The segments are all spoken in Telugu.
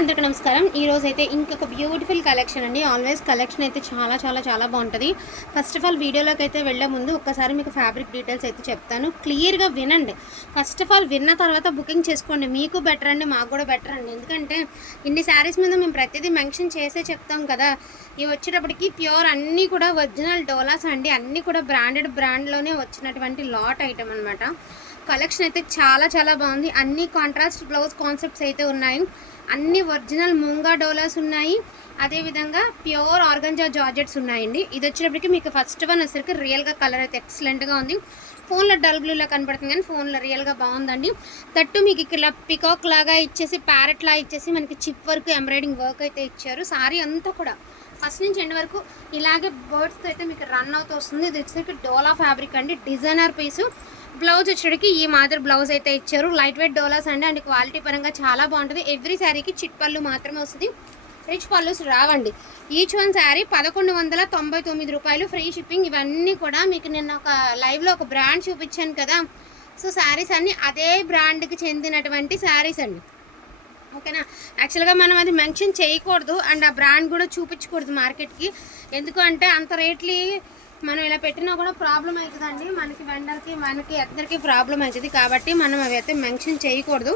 అందరికీ నమస్కారం. ఈరోజు అయితే ఇంకొక బ్యూటిఫుల్ కలెక్షన్ అండి. ఆల్వేస్ కలెక్షన్ అయితే చాలా చాలా చాలా బాగుంటుంది. ఫస్ట్ ఆఫ్ ఆల్ వీడియోలోకి అయితే వెళ్ళే ముందు ఒక్కసారి మీకు ఫ్యాబ్రిక్ డీటెయిల్స్ అయితే చెప్తాను. క్లియర్గా వినండి. ఫస్ట్ ఆఫ్ ఆల్ విన్న తర్వాత బుకింగ్ చేసుకోండి. మీకు బెటర్ అండి మాకు కూడా బెటర్ అండి. ఎందుకంటే ఇన్ని శారీస్ మీద మేము ప్రతిదీ మెన్షన్ చేసే చెప్తాం కదా. ఇవి వచ్చేటప్పటికి ప్యూర్ అన్నీ కూడా ఒరిజినల్ డోలాస్ అండి. అన్నీ కూడా బ్రాండెడ్ బ్రాండ్లోనే వచ్చినటువంటి లాట్ ఐటమ్ అనమాట కలెక్షన్ అయితే చాలా చాలా బాగుంది. అన్ని కాంట్రాస్ట్ బ్లౌజ్ కాన్సెప్ట్స్ అయితే ఉన్నాయి. అన్ని ఒరిజినల్ మూంగా డోలాస్ ఉన్నాయి. అదేవిధంగా ప్యూర్ ఆర్గంజా జార్జెట్స్ ఉన్నాయండి. ఇది వచ్చినప్పటికి మీకు ఫస్ట్ వన్ వచ్చేసరికి రియల్గా కలర్ అయితే ఎక్సలెంట్గా ఉంది. ఫోన్లో డల్ బ్లూలా కనబడుతుంది కానీ ఫోన్లో రియల్గా బాగుందండి. తట్టు మీకు ఇక్కడ పికాక్ లాగా ఇచ్చేసి ప్యారెట్ లాగా ఇచ్చేసి మనకి చిప్ వర్క్ ఎంబ్రాయిడింగ్ వర్క్ అయితే ఇచ్చారు. సారీ అంతా కూడా ఫస్ట్ నుంచి ఎండ్ వరకు ఇలాగే బర్డ్స్తో అయితే మీకు రన్ అవుతూ వస్తుంది. ఇది వచ్చేసరికి డోలా ఫ్యాబ్రిక్ అండి. డిజైనర్ పీసు బ్లౌజ్ వచ్చేటికి ఈ మాదిరి బ్లౌజ్ అయితే ఇచ్చారు. లైట్ వెయిట్ డోలాస్ అండి. అండ్ క్వాలిటీ పరంగా చాలా బాగుంటుంది. ఎవ్రీ శారీకి చిట్ పళ్ళు మాత్రమే వస్తుంది. రిచ్ పళ్ళుస్ రావండి. ఈచ్ వన్ శారీ పదకొండు వందల తొంభై తొమ్మిది రూపాయలు. ఫ్రీ షిప్పింగ్ ఇవన్నీ కూడా మీకు నిన్న ఒక లైవ్లో ఒక బ్రాండ్ చూపించాను కదా. సో శారీస్ అన్నీ అదే బ్రాండ్కి చెందినటువంటి శారీస్ అండి. ఓకేనా యాక్చువల్గా మనం అది మెన్షన్ చేయకూడదు. అండ్ ఆ బ్రాండ్ కూడా చూపించకూడదు మార్కెట్కి ఎందుకు అంటే అంత రేట్లీ మనం ఇలా పెట్టినా కూడా ప్రాబ్లం అవుతుందండి. మనకి వెండర్కి మనకి అందరికీ ప్రాబ్లం అవుతుంది కాబట్టి మనం అవి అయితే మెన్షన్ చేయకూడదు.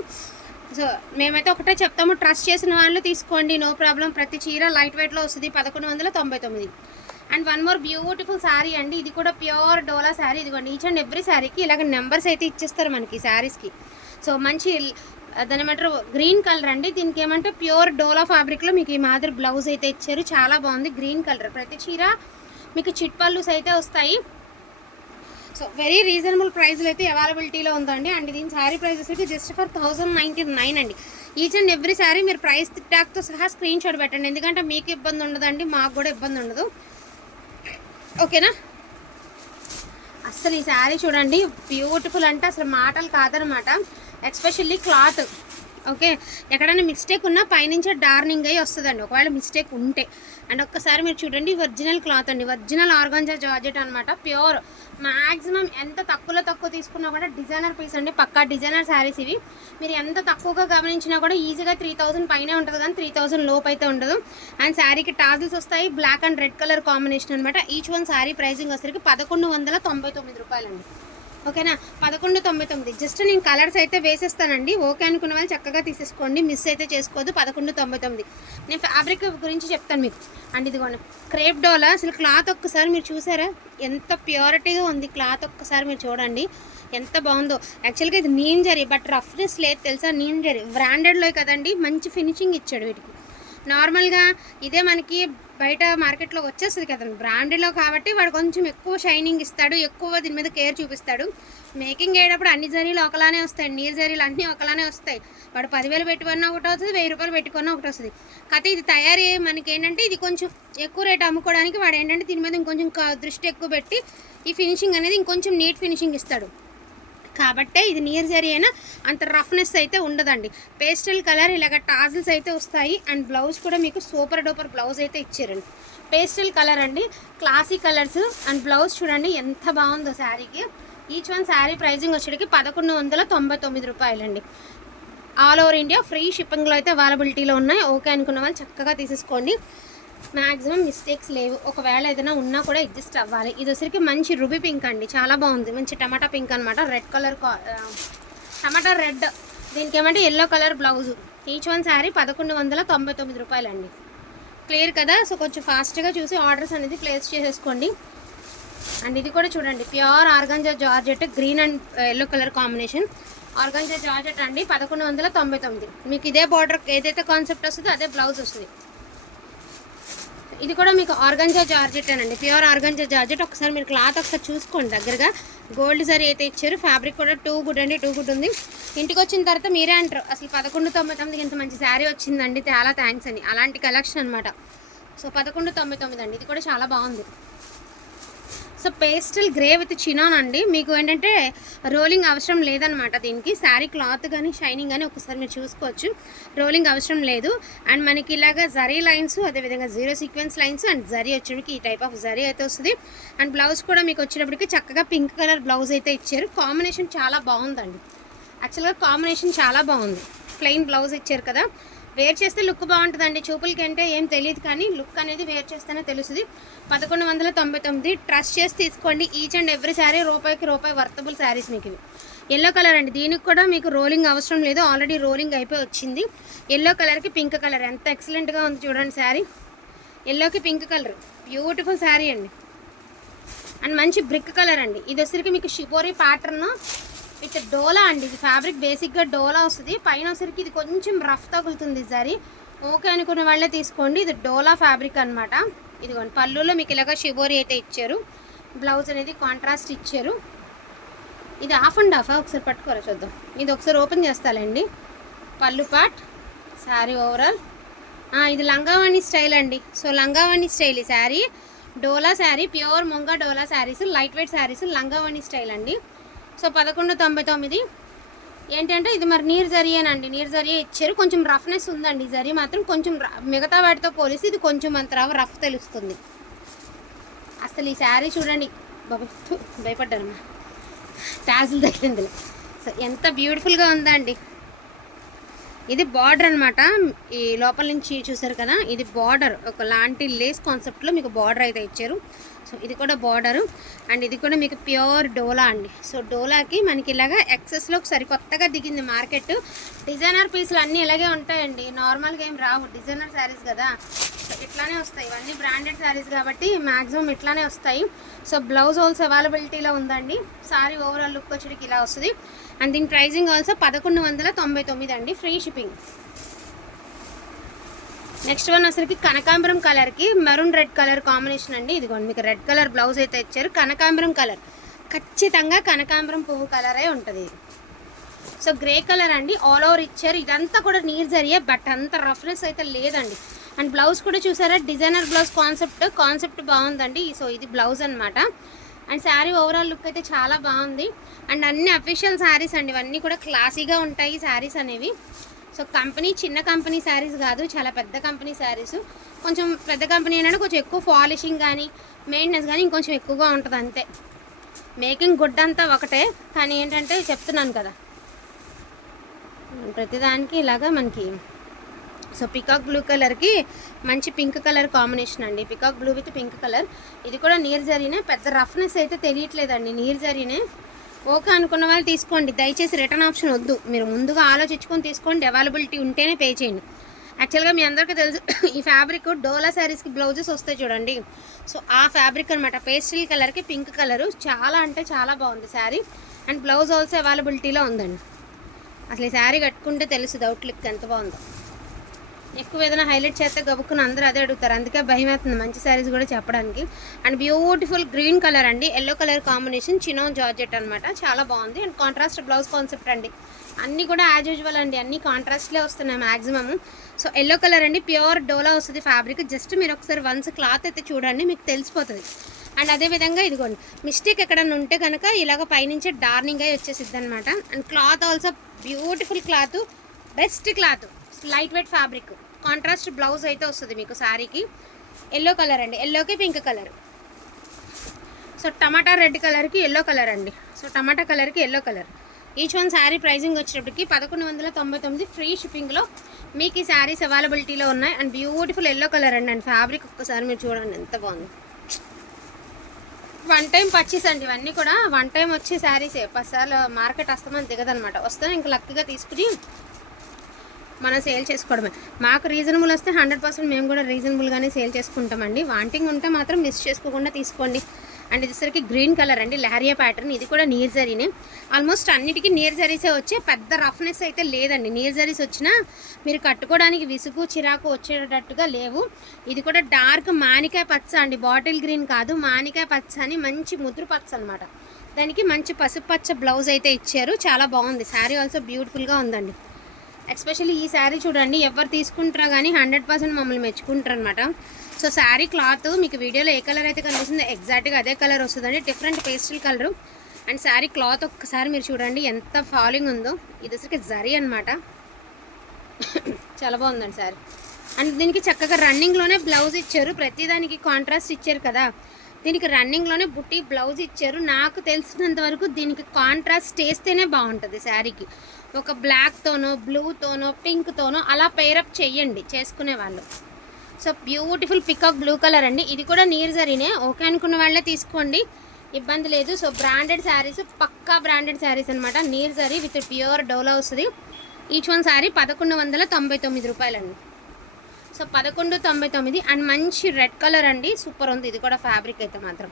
సో మేమైతే ఒకటే చెప్తాము ట్రస్ట్ చేసిన వాళ్ళు తీసుకోండి నో ప్రాబ్లం. ప్రతి చీర లైట్ వెయిట్లో వస్తుంది పదకొండు వందల తొంభై తొమ్మిది. And one more beautiful sari అండి. ఇది కూడా ప్యూర్ డోలా శారీ. ఇదిగోండి ఈచ్ అండ్ ఎవ్రీ శారీకి ఇలాగ నెంబర్స్ అయితే ఇచ్చేస్తారు మనకి శారీస్కి. సో మంచి దానిమంటారు గ్రీన్ కలర్ అండి. దీనికి ఏమంటే ప్యూర్ డోలా ఫ్యాబ్రిక్లో మీకు ఈ మాదిరి బ్లౌజ్ అయితే ఇచ్చారు. చాలా బాగుంది గ్రీన్ కలర్. ప్రతి చీర మీకు చిట్ పళ్ళుస్ అయితే వస్తాయి సో వెరీ రీజనబుల్ ప్రైస్లో అయితే అవైలబిలిటీలో ఉందండి. అండ్ దీని శారీ ప్రైస్ అయితే just for thousand ninety nine అండి. ఈచ్ అండ్ ఎవ్రీ శారీ మీరు ప్రైస్ ట్యాగ్తో సహా స్క్రీన్ షాట్ పెట్టండి. ఎందుకంటే మీకు ఇబ్బంది ఉండదండి మాకు కూడా ఇబ్బంది ఉండదు. ఓకేనా అసలు ఈ శారీ చూడండి బ్యూటిఫుల్ అంటే అసలు మాటలు కాదనమాట. Especially cloth okay. ఎక్కడైనా మిస్టేక్ ఉన్నా పైనుంచే డార్నింగ్ అయ్యి వస్తుందండి. ఒకవేళ మిస్టేక్ ఉంటే. అండ్ ఒక్కసారి మీరు చూడండి ఒరిజినల్ క్లాత్ అండి. ఒరిజినల్ ఆర్గాన్జా జార్జెట్ అనమాట ప్యూర్ మ్యాక్సిమం ఎంత తక్కువలో తక్కువ తీసుకున్నా కూడా డిజైనర్ పీస్ అండి. పక్కా డిజైనర్ శారీస్ ఇవి. మీరు ఎంత తక్కువగా గమనించినా కూడా ఈజీగా త్రీ థౌసండ్ పైనే ఉంటుంది కానీ త్రీ థౌసండ్ లోపు అయితే ఉండదు. అండ్ శారీకి టాజిల్స్ వస్తాయి. Black and red colour combination అనమాట ఈచ్ వన్ శారీ ప్రైసింగ్ వచ్చరికి పదకొండు వందల తొంభై తొమ్మిది రూపాయలండి. ఓకేనా? పదకొండు తొంభై తొమ్మిది. జస్ట్ నేను కలర్స్ అయితే వేసేస్తానండి. ఓకే అనుకున్న వాళ్ళు చక్కగా తీసేసుకోండి. మిస్ అయితే చేసుకోవద్దు. పదకొండు తొంభై తొమ్మిది. నేను ఫ్యాబ్రిక్ గురించి చెప్తాను మీకు. అండ్ ఇదిగోండి క్రేప్ డోలా అసలు క్లాత్ ఒక్కసారి మీరు చూసారా? ఎంత ప్యూరిటీగా ఉంది క్లాత్ ఒక్కసారి మీరు చూడండి. ఎంత బాగుందో. యాక్చువల్గా ఇది నీమ్ జరీ బట్ రఫ్నెస్ లేదు. తెలుసా? నీమ్ జరీ. బ్రాండెడ్లో కదండి. మంచి ఫినిషింగ్ ఇచ్చాడు వీటికి. నార్మల్గా ఇదే మనకి బయట మార్కెట్లో వచ్చేస్తుంది కదా. బ్రాండ్లో కాబట్టి వాడు కొంచెం ఎక్కువ షైనింగ్ ఇస్తాడు ఎక్కువ దీని మీద కేర్ చూపిస్తాడు. మేకింగ్ అయ్యేటప్పుడు అన్ని జరీలు ఒకలానే వస్తాయి నీరు జరీలు అన్నీ ఒకలానే వస్తాయి. వాడు పదివేలు పెట్టుకున్నా ఒకటి వస్తుంది వెయ్యి రూపాయలు పెట్టుకున్నా ఒకటి వస్తుంది. కాకపోతే ఇది తయారీ మనకి ఏంటంటే ఇది కొంచెం ఎక్కువ రేట్ అమ్ముకోవడానికి వాడు ఏంటంటే దీని మీద ఇంకొంచెం దృష్టి ఎక్కువ పెట్టి ఈ ఫినిషింగ్ అనేది ఇంకొంచెం నీట్ ఫినిషింగ్ ఇస్తాడు. కాబట్టే ఇది నియర్ జరీ అయినా అంత రఫ్నెస్ అయితే ఉండదండి. పేస్టల్ కలర్ ఇలాగ టాజిల్స్ అయితే వస్తాయి. అండ్ బ్లౌజ్ కూడా మీకు సూపర్ డూపర్ బ్లౌజ్ అయితే ఇచ్చారండి. పేస్టల్ కలర్ అండి. Classic colours. అండ్ బ్లౌజ్ చూడండి ఎంత బాగుందో శారీకి. ఈచ్ వన్ శారీ ప్రైజింగ్ వచ్చేటికి పదకొండు వందల తొంభై తొమ్మిది రూపాయలండి. ఆల్ ఓవర్ ఇండియా ఫ్రీ షిప్పింగ్లో అయితే అవైలబిలిటీలో ఉన్నాయి. ఓకే అనుకున్న వాళ్ళు చక్కగా తీసేసుకోండి. మ్యాక్సిమం మిస్టేక్స్ లేవు. ఒకవేళ ఏదైనా ఉన్నా కూడా అడ్జస్ట్ అవ్వాలి. ఇది వచ్చరికి మంచి రుబీ పింక్ అండి. చాలా బాగుంది. మంచి టమాటా పింక్ అనమాట రెడ్ కలర్ టమాటా రెడ్. దీనికి ఏమంటే yellow colour blouse. Each one sari పదకొండు వందల తొంభై తొమ్మిది రూపాయలండి. క్లియర్ కదా? సో కొంచెం ఫాస్ట్గా చూసి ఆర్డర్స్ అనేది ప్లేస్ చేసేసుకోండి. అండ్ ఇది కూడా చూడండి. Pure organza georgette green and yellow colour combination. Organza georgette అండి పదకొండు వందల తొంభై తొమ్మిది. మీకు ఇదే బార్డర్ ఏదైతే కాన్సెప్ట్ వస్తుందో అదే బ్లౌజ్ వస్తుంది. ఇది కూడా మీకు ఆర్గంజా జార్జెట్ అండి ప్యూర్ ఆర్గంజా జార్జెట్. ఒకసారి మీరు క్లాత్ ఒకసారి చూసుకోండి దగ్గరగా. గోల్డ్ సరీ అయితే ఇచ్చారు. ఫ్యాబ్రిక్ కూడా టూ గుడ్ అండి టూ గుడ్ ఉంది. ఇంటికి వచ్చిన తర్వాత మీరే అంటారు అసలు పదకొండు తొంభై తొమ్మిదికి ఇంత మంచి శారీ వచ్చిందండి చాలా థ్యాంక్స్ అని. అలాంటి కలెక్షన్ అనమాట సో పదకొండు తొంభై తొమ్మిది అండి. ఇది కూడా చాలా బాగుంది. So pastel grey with chinon అండి. మీకు ఏంటంటే రోలింగ్ అవసరం లేదనమాట దీనికి. శారీ క్లాత్ కానీ షైనింగ్ కానీ ఒకసారి మీరు చూసుకోవచ్చు. రోలింగ్ అవసరం లేదు. అండ్ మనకి ఇలాగ జరీ లైన్స్ అదేవిధంగా zero sequence lines and zari వచ్చేటికి ఈ టైప్ ఆఫ్ జరీ అయితే వస్తుంది. అండ్ బ్లౌజ్ కూడా మీకు వచ్చినప్పటికీ చక్కగా పింక్ కలర్ బ్లౌజ్ అయితే ఇచ్చారు. కాంబినేషన్ చాలా బాగుందండి. యాక్చువల్గా కాంబినేషన్ చాలా బాగుంది. ప్లెయిన్ బ్లౌజ్ ఇచ్చారు కదా. వేర్ చేస్తే లుక్ బాగుంటుందండి. చూపులకి అంటే ఏం తెలియదు కానీ లుక్ అనేది వేర్ చేస్తేనే తెలుస్తుంది. పదకొండు వందల తొంభై తొమ్మిది ట్రస్ట్ చేసి తీసుకోండి. ఈచ్ అండ్ ఎవ్రీ శారీ రూపాయికి రూపాయి వర్తబుల్ శారీస్ మీకు ఇవి. ఎల్లో కలర్ అండి. దీనికి కూడా మీకు రోలింగ్ అవసరం లేదు. ఆల్రెడీ రోలింగ్ అయిపోయి వచ్చింది. ఎల్లో కలర్కి పింక్ కలర్ ఎంత ఎక్సలెంట్గా ఉంది చూడండి శారీ. ఎల్లోకి పింక్ కలర్ బ్యూటిఫుల్ శారీ అండి. అండ్ మంచి బ్రిక్ కలర్ అండి. ఇది వచ్చరికి మీకు షిపోరీ ప్యాటర్న్ విత్ డోలా అండి. ఇది ఫ్యాబ్రిక్ బేసిక్గా డోలా వస్తుంది. పైన వచ్చరికి ఇది కొంచెం రఫ్ తగులుతుంది సరి. ఓకే అనుకున్న వాళ్ళే తీసుకోండి. ఇది డోలా ఫ్యాబ్రిక్ అనమాట ఇదిగోండి. పళ్ళులో మీకు ఇలాగ షిబోరి అయితే ఇచ్చారు. బ్లౌజ్ అనేది కాంట్రాస్ట్ ఇచ్చారు. ఇది హాఫ్ అండ్ హాఫ్ ఒకసారి పట్టుకోరా చూద్దాం. ఇది ఒకసారి ఓపెన్ చేస్తాలండి. పళ్ళు పాట్ శారీ ఓవరాల్ ఇది లంగావాణి స్టైల్ అండి. సో లంగావాణి స్టైల్ ఈ శారీ డోలా శారీ ప్యూర్ మొంగ డోలా saris light weight saris లంగావాణి style అండి. సో పదకొండు తొంభై తొమ్మిది. ఏంటంటే ఇది మరి నీరు జరియేనండి నీరు జరిగే ఇచ్చారు. కొంచెం రఫ్నెస్ ఉందండి జరి మాత్రం. కొంచెం ర- మిగతా వాటితో పోలిసి ఇది కొంచెం అంత రఫ్ తెలుస్తుంది. అసలు ఈ శారీ చూడండి. బాబా థు, భయపడ్డానమ్మా టాజులు తగిలిందిలే. సో ఎంత బ్యూటిఫుల్గా ఉందండి. ఇది బార్డర్ అనమాట ఈ లోపల నుంచి చూసారు కదా? ఇది బార్డర్. ఒక లాంటి లేస్ కాన్సెప్ట్లో మీకు బార్డర్ అయితే ఇచ్చారు. సో ఇది కూడా బార్డరు. అండ్ ఇది కూడా మీకు ప్యూర్ డోలా అండి. సో డోలాకి మనకి ఇలాగా ఎక్సెస్లో ఒకసారి కొత్తగా దిగింది మార్కెట్. డిజైనర్ పీసులు అన్నీ ఇలాగే ఉంటాయండి. నార్మల్గా ఏం రావు. డిజైనర్ శారీస్ కదా. సో ఇట్లానే వస్తాయి. ఇవన్నీ బ్రాండెడ్ శారీస్ కాబట్టి మ్యాక్సిమం ఇట్లానే వస్తాయి. సో బ్లౌజ్ ఆల్సో అవైలబిలిటీలో ఉందండి. సారీ ఓవరాల్ లుక్ వచ్చేటికి ఇలా వస్తుంది. అండ్ దీని ప్రైజింగ్ ఆల్సో పదకొండు వందల తొంభై తొమ్మిది అండి. ఫ్రీ షిప్పింగ్ నెక్స్ట్ వన్ అసలుకి కనకాంబరం కలర్కి మెరూన్ రెడ్ కలర్ కాంబినేషన్ అండి. ఇదిగోండి మీకు రెడ్ కలర్ బ్లౌజ్ అయితే ఇచ్చారు. కనకాంబరం కలర్. ఖచ్చితంగా కనకాంబరం పువ్వు కలరే ఉంటుంది. ఇది సో గ్రే కలర్ అండి. ఆల్ ఓవర్ ఇచ్చారు. ఇదంతా కూడా నీరు జరిగే బట్ అంత రఫ్నెస్ అయితే లేదండి. అండ్ బ్లౌజ్ కూడా చూసారా? డిజైనర్ బ్లౌజ్ కాన్సెప్ట్ కాన్సెప్ట్ బాగుందండి. సో ఇది బ్లౌజ్ అనమాట అండ్ శారీ ఓవరాల్ లుక్ అయితే చాలా బాగుంది. అండ్ అన్ని అఫీషియల్ శారీస్ అండి. ఇవన్నీ కూడా క్లాసీగా ఉంటాయి శారీస్ అనేవి. సో కంపెనీ చిన్న కంపెనీ శారీస్ కాదు చాలా పెద్ద కంపెనీ శారీస్. కొంచెం పెద్ద కంపెనీ ఏంటంటే కొంచెం ఎక్కువ పాలిషింగ్ కానీ మెయింటెనెన్స్ కానీ ఇంకొంచెం ఎక్కువగా ఉంటుంది అంతే. మేకింగ్ గుడ్ అంతా ఒకటే కానీ ఏంటంటే చెప్తున్నాను కదా. ప్రతిదానికి ఇలాగా మనకి సో పికాక్ బ్లూ కలర్కి మంచి పింక్ కలర్ కాంబినేషన్ అండి. Peacock blue with pink colour. ఇది కూడా నీరు జరిగిన పెద్ద రఫ్నెస్ అయితే తెలియట్లేదండి. నీరు జరిగినే ఓకే అనుకున్న వాళ్ళు తీసుకోండి. దయచేసి రిటర్న్ ఆప్షన్ వద్దు. మీరు ముందుగా ఆలోచించుకొని తీసుకోండి. అవైలబిలిటీ ఉంటేనే పే చేయండి. యాక్చువల్గా మీ అందరికీ తెలుసు ఈ ఫ్యాబ్రిక్ డోలా శారీస్కి బ్లౌజెస్ వస్తాయి చూడండి. సో ఆ ఫ్యాబ్రిక్ అనమాట పేస్టల్ కలర్కి పింక్ కలరు. చాలా అంటే చాలా బాగుంది శారీ. అండ్ బ్లౌజ్ ఆల్సో అవైలబిలిటీలో ఉందండి. అసలు ఈ శారీ కట్టుకుంటే తెలుసు అవుట్లుక్ ఎంత బాగుందో. ఎక్కువ ఏదైనా హైలైట్ చేస్తే గబుక్కుని అందరూ అదే అడుగుతారు. అందుకే భయం అవుతుంది మంచి శారీస్ కూడా చెప్పడానికి. అండ్ బ్యూటిఫుల్ గ్రీన్ కలర్ అండి. Yellow colour combination chinon georgette అనమాట చాలా బాగుంది. అండ్ కాంట్రాస్ట్ బ్లౌజ్ కాన్సెప్ట్ అండి. అన్నీ కూడా యాజ్ యూజువల్ అండి. అన్ని కాంట్రాస్ట్లే వస్తున్నాయి మ్యాక్సిమమ్ సో ఎల్లో కలర్ అండి. ప్యూర్ డోలా వస్తుంది ఫ్యాబ్రిక్ జస్ట్ మీరు ఒకసారి వన్స్ క్లాత్ అయితే చూడండి మీకు తెలిసిపోతుంది. అండ్ అదేవిధంగా ఇదిగోండి. మిస్టేక్ ఎక్కడన్నా ఉంటే కనుక ఇలాగ పైనుంచి డార్నింగ్ అయి వచ్చేసిద్ది అనమాట and cloth also beautiful cloth best cloth light weight fabric contrast blouse అయితే వస్తుంది మీకు శారీకి. ఎల్లో కలర్ అండి. ఎల్లోకి pink colour so tomato red కలర్కి ఎల్లో కలర్ అండి. సో టమాటా కలర్కి yellow colour each one sari pricing వచ్చేటప్పటికి పదకొండు వందల తొంభై తొమ్మిది ఫ్రీ షిప్పింగ్లో మీకు ఈ శారీస్ అవైలబిలిటీలో ఉన్నాయి. అండ్ బ్యూటిఫుల్ ఎల్లో కలర్ అండి. అండ్ ఫ్యాబ్రిక్ ఒక్కసారి మీరు చూడండి ఎంత బాగుంది. వన్ టైం పర్చేస్ అండి. ఇవన్నీ కూడా వన్ టైం వచ్చే శారీసే పసాలు మార్కెట్ వస్తామని దిగదనమాట. వస్తే ఇంకా లక్గా తీసుకుని మనం సేల్ చేసుకోవడమే. మాకు రీజనబుల్ వస్తే హండ్రెడ్ పర్సెంట్ మేము కూడా రీజనబుల్గానే సేల్ చేసుకుంటామండి. వాంటింగ్ ఉంటే మాత్రం మిస్ చేసుకోకుండా తీసుకోండి. అండ్ ఇదిసరికి గ్రీన్ కలర్ అండి. లహరియా ప్యాటర్న్ ఇది కూడా నీర్ జరీనే ఆల్మోస్ట్ అన్నిటికీ నీర్ జరీసే వచ్చే పెద్ద రఫ్నెస్ అయితే లేదండి. నీర్ జరీస్ వచ్చినా మీరు కట్టుకోవడానికి విసుగు చిరాకు వచ్చేటట్టుగా లేవు. ఇది కూడా డార్క్ మానికాయ పచ్చ అండి. బాటిల్ గ్రీన్ కాదు. మానికాయ పచ్చ అని మంచి ముద్రు పచ్చ అనమాట దానికి మంచి పసుపు పచ్చ బ్లౌజ్ అయితే ఇచ్చారు. చాలా బాగుంది. శారీ ఆల్సో బ్యూటిఫుల్గా ఉందండి. ఎస్పెషల్లీ ఈ శారీ చూడండి ఎవరు తీసుకుంటారో కానీ హండ్రెడ్ పర్సెంట్ మమ్మల్ని మెచ్చుకుంటారు అనమాట సో శారీ క్లాత్ మీకు వీడియోలో ఏ కలర్ అయితే కనిపిస్తుందో ఎగ్జాక్ట్గా అదే కలర్ వస్తుందండి. Different pastel colour. And sari cloth ఒక్కసారి మీరు చూడండి ఎంత ఫాలింగ్ ఉందో. ఇది అసలు జరీ అనమాట చాలా బాగుందండి శారీ. అండ్ దీనికి చక్కగా రన్నింగ్లోనే బ్లౌజ్ ఇచ్చారు. ప్రతిదానికి కాంట్రాస్ట్ ఇచ్చారు కదా. దీనికి రన్నింగ్లోనే బుట్టి బ్లౌజ్ ఇచ్చారు. నాకు తెలిసినంత వరకు దీనికి కాంట్రాస్ట్ చేస్తేనే బాగుంటుంది శారీకి. ఒక బ్లాక్తోనో బ్లూతోనో పింక్తోనో అలా పేరప్ చేయండి చేసుకునే వాళ్ళు. So beautiful peacock blue colour అండి. ఇది కూడా నీరు జరినే. ఓకే అనుకున్న వాళ్ళే తీసుకోండి. ఇబ్బంది లేదు. సో బ్రాండెడ్ శారీస్ పక్కా బ్రాండెడ్ శారీస్ అనమాట నీరు జరీ విత్ ప్యూర్ డోలా వస్తుంది. ఈచ్ వన్ శారీ పదకొండు వందల తొంభై తొమ్మిది రూపాయలండి. సో పదకొండు తొంభై తొమ్మిది అండ్ మంచి రెడ్ కలర్ అండి. సూపర్ ఉంది. ఇది కూడా ఫ్యాబ్రిక్ అయితే మాత్రం.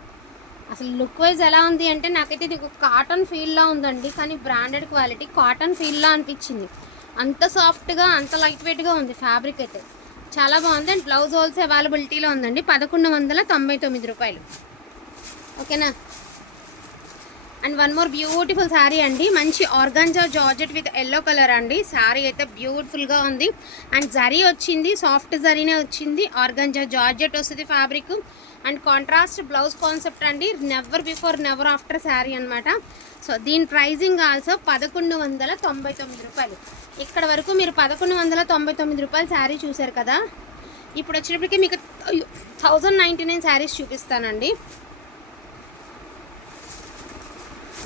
అసలు లుక్ వైజ్ ఎలా ఉంది అంటే నాకైతే ఇది ఒక కాటన్ ఫీల్లా ఉందండి. కానీ బ్రాండెడ్ క్వాలిటీ కాటన్ ఫీల్లా అనిపించింది. అంత సాఫ్ట్గా అంత లైట్ వెయిట్గా ఉంది ఫ్యాబ్రిక్ అయితే. చాలా బాగుంది. అండ్ బ్లౌజ్ హోల్స్ అవైలబిలిటీలో ఉందండి. పదకొండు వందల తొంభై తొమ్మిది రూపాయలు. ఓకేనా? And one more beautiful sari అండి. మంచి organza georgette with yellow colour అండి. శారీ అయితే బ్యూటిఫుల్గా ఉంది. అండ్ జరీ వచ్చింది సాఫ్ట్ జరీనే వచ్చింది. ఆర్గాంజా జార్జెట్ వస్తుంది fabric and contrast blouse concept అండి. Never before never after sari అనమాట సో దీని ప్రైజింగ్ ఆల్సో పదకొండు వందల తొంభై తొమ్మిది రూపాయలు. ఇక్కడ వరకు మీరు పదకొండు వందల తొంభై తొమ్మిది రూపాయలు శారీ చూశారు కదా. ఇప్పుడు వచ్చేటప్పటికి మీకు థౌజండ్ నైంటీ నైన్ శారీస్ చూపిస్తానండి.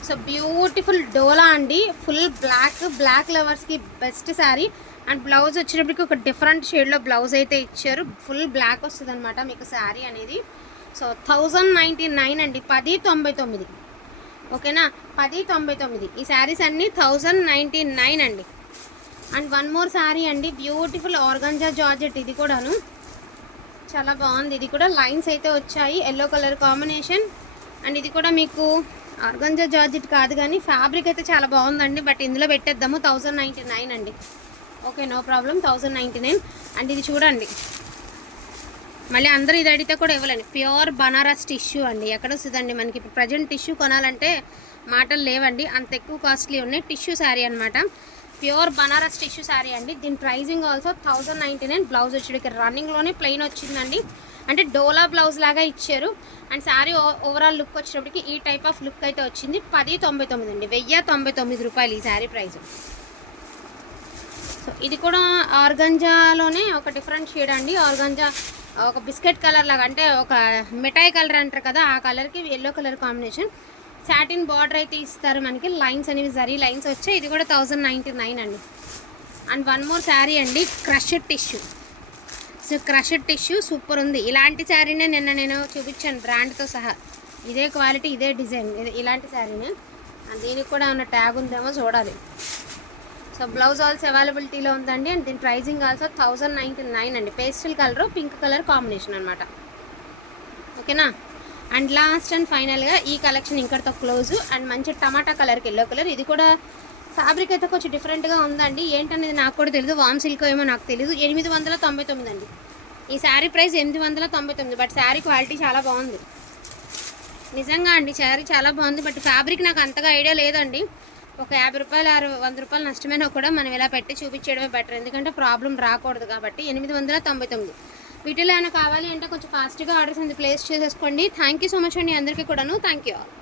సో బ్యూటిఫుల్ డోలా అండి. ఫుల్ బ్లాక్ బ్లాక్ లవర్స్కి బెస్ట్ శారీ. అండ్ బ్లౌజ్ వచ్చేటప్పటికి ఒక డిఫరెంట్ షేడ్లో బ్లౌజ్ అయితే ఇచ్చారు. ఫుల్ బ్లాక్ వస్తుంది అనమాట మీకు శారీ అనేది. సో థౌజండ్ నైంటీ నైన్ అండి. పది తొంభై తొమ్మిది. ఓకేనా? పది తొంభై తొమ్మిది. ఈ శారీస్ అన్నీ థౌజండ్ నైంటీ నైన్ అండి. అండ్ వన్ మోర్ శారీ అండి. బ్యూటిఫుల్ ఆర్గంజా జార్జెట్ ఇది కూడాను. చాలా బాగుంది. ఇది కూడా లైన్స్ అయితే వచ్చాయి. Yellow colour combination. అండ్ ఇది కూడా మీకు ఆర్గంజా జార్జెట్ కాదు కానీ ఫ్యాబ్రిక్ అయితే చాలా బాగుందండి బట్ ఇందులో పెట్టేద్దాము. థౌజండ్ నైంటీ నైన్ అండి. Okay no problem. Thousand ninety nine. And ఇది చూడండి. మళ్ళీ అందరూ ఇది అడిగితే కూడా ఇవ్వలేండి ప్యూర్ బనారస్ టిష్యూ అండి. ఎక్కడ వస్తుందండి మనకి? ఇప్పుడు ప్రజెంట్ టిష్యూ కొనాలంటే మాటలు లేవండి. అంత ఎక్కువ కాస్ట్లీ ఉన్నాయి. టిష్యూ శారీ అనమాట ప్యూర్ బనారస్ టిష్యూ శారీ అండి. దీని pricing also thousand ninety nine. Blouse వచ్చేటికి రన్నింగ్లోనే ప్లెయిన్ వచ్చిందండి. అంటే డోలా బ్లౌజ్ లాగా ఇచ్చారు. అండ్ శారీ ఓవరాల్ లుక్ వచ్చేటప్పటికి ఈ టైప్ ఆఫ్ లుక్ అయితే వచ్చింది. పది తొంభై తొమ్మిది అండి. వెయ్యి తొంభై తొమ్మిది రూపాయలు ఈ శారీ ప్రైస్ సో ఇది కూడా ఆర్గంజాలోనే ఒక డిఫరెంట్ షేడ్ అండి. ఆర్గంజా ఒక బిస్కెట్ కలర్ లాగా అంటే ఒక మిఠాయి కలర్ అంటారు కదా ఆ కలర్కి yellow colour combination satin border అయితే ఇస్తారు మనకి. లైన్స్ అనేవి జరీ లైన్స్ వచ్చాయి. ఇది కూడా థౌజండ్ నైంటీ నైన్ అండి. అండ్ వన్ మోర్ శారీ అండి crushed tissue so crushed tissue super ఉంది. ఇలాంటి శారీనే నిన్న నేను చూపించాను బ్రాండ్తో సహా. ఇదే క్వాలిటీ ఇదే డిజైన్. ఇది ఇలాంటి శారీనే. దీనికి కూడా ఉన్న ట్యాగ్ ఉందేమో చూడాలి. సో బ్లౌజ్ ఆల్సో అవైలబిలిటీలో ఉందండి. అండ్ దీని pricing also thousand ninety nine అండి. Pastel colour pink colour combination అనమాట ఓకేనా? అండ్ లాస్ట్ అండ్ ఫైనల్గా ఈ కలెక్షన్ ఇంకటితో క్లోజ్. అండ్ మంచి టమాటా కలర్కి ఎల్లో కలర్. ఇది కూడా ఫ్యాబ్రిక్ అయితే కొంచెం డిఫరెంట్గా ఉందండి. ఏంటనేది నాకు కూడా తెలియదు వామ్ సిల్క్ ఏమో నాకు తెలియదు ఎనిమిది వందల తొంభై తొమ్మిది అండి. ఈ శారీ ప్రైస్ ఎనిమిది వందల తొంభై తొమ్మిది బట్ శారీ క్వాలిటీ చాలా బాగుంది. నిజంగా అండి శారీ చాలా బాగుంది బట్ ఫ్యాబ్రిక్ నాకు అంతగా ఐడియా లేదండి. ఒక యాభై రూపాయలు ఆరు వంద రూపాయలు నష్టమైనా కూడా మనం ఇలా పెట్టి చూపించడమే బెటర్. ఎందుకంటే ప్రాబ్లం రాకూడదు కాబట్టి ఎనిమిది వందల తొంభై తొమ్మిది. వీటిలో ఏమైనా కావాలి అంటే కొంచెం ఫాస్ట్గా ఆర్డర్స్ అనేది ప్లేస్ చేసేసుకోండి. థ్యాంక్ యూ సో మచ్ అండి అందరికీ కూడాను. Thank you all